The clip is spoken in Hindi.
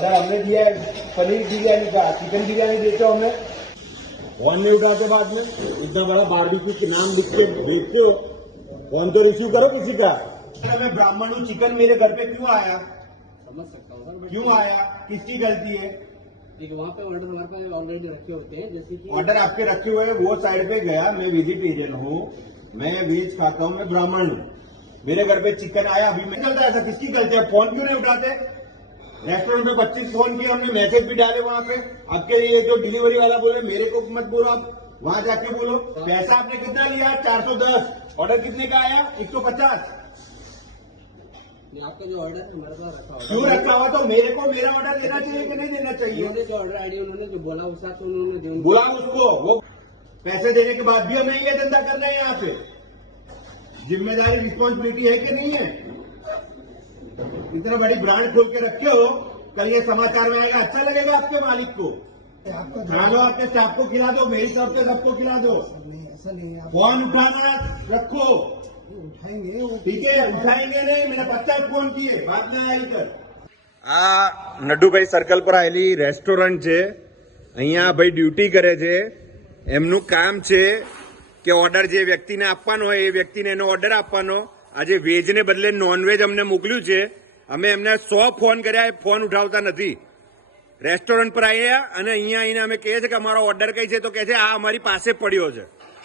ऑर्डर हमने दिया है पनीर बिरयानी का, चिकन बिरयानी देते हो हमें, फोन नहीं उठाते बाद में। इतना बड़ा बारबेक्यू के नाम लिख के भेजते हो, फोन तो रिसीव करो किसी का। मैं ब्राह्मण हूँ, चिकन मेरे घर पे क्यों आया? समझ सकता हूँ सर, क्यों आया? किसकी गलती है? देखिए वहाँ पे ऑर्डर हमारे पास ऑलरेडी रखे होते हैं, जैसे कि ऑर्डर आपके रखे हुए हैं, वो साइड पे गया। मैं वेजिटेरियन हूँ, मैं वेज खाता हूँ, मैं ब्राह्मण हूँ, मेरे घर पे चिकन आया, अभी मैं चलता है। ऐसा किसकी गलती है? फोन क्यों नहीं उठाते? रेस्टोरेंट में 25 फोन किए हमने, मैसेज भी डाले वहाँ पे। आपके ये जो डिलीवरी वाला बोले मेरे को मत बोलो, आप वहाँ जाके बोलो। पैसा आपने कितना लिया? 410। ऑर्डर कितने का आया? 150। आपका जो ऑर्डर हमारे पास रखा होगा, क्यों रखा हुआ? तो मेरे को मेरा ऑर्डर देना चाहिए कि नहीं देना चाहिए? उन्होंने जो ऑर्डर आईडी उन्होंने जो बोला उस हिसाब से उन्होंने जो बुला उसको, वो पैसे देने के बाद भी हमें ये धंधा कर रहे हैं यहाँ पे। जिम्मेदारी रिस्पॉन्सिबिलिटी है कि नहीं है? इतना बड़ी ब्रांड खोल के रखे हो, कल ये समाचार में आएगा, अच्छा लगेगा आपके मालिक को? खा लो, आपके स्टाफ को खिला दो, मेरी तरफ से सबको खिला दो। ऐसा नहीं है, फोन उठाना रखो, उठाएंगे ठीक है? उठाएंगे नहीं, मैंने 50 फोन किए, बात ना आई कर। આ નડુભાઈ સર્કલ પર આવેલી રેસ્ટોરન્ટ છે, અહીંયા ભાઈ ડ્યુટી કરે છે। એમનું કામ છે કે ઓર્ડર જે વ્યક્તિને આપવાનો હોય એ વ્યક્તિને એનો ઓર્ડર આપવાનો। આજે વેજને બદલે નોનવેજ અમને મોકલ્યું છે, અમે એમને 100 ફોન કર્યા, એ ફોન ઉઠાવતા નથી। રેસ્ટોરન્ટ પર આવ્યા અને અહીંયા આવીને અમે કહીએ છીએ કે અમારો ઓર્ડર કઈ છે, તો કહે છે આ અમારી પાસે પડ્યો છે।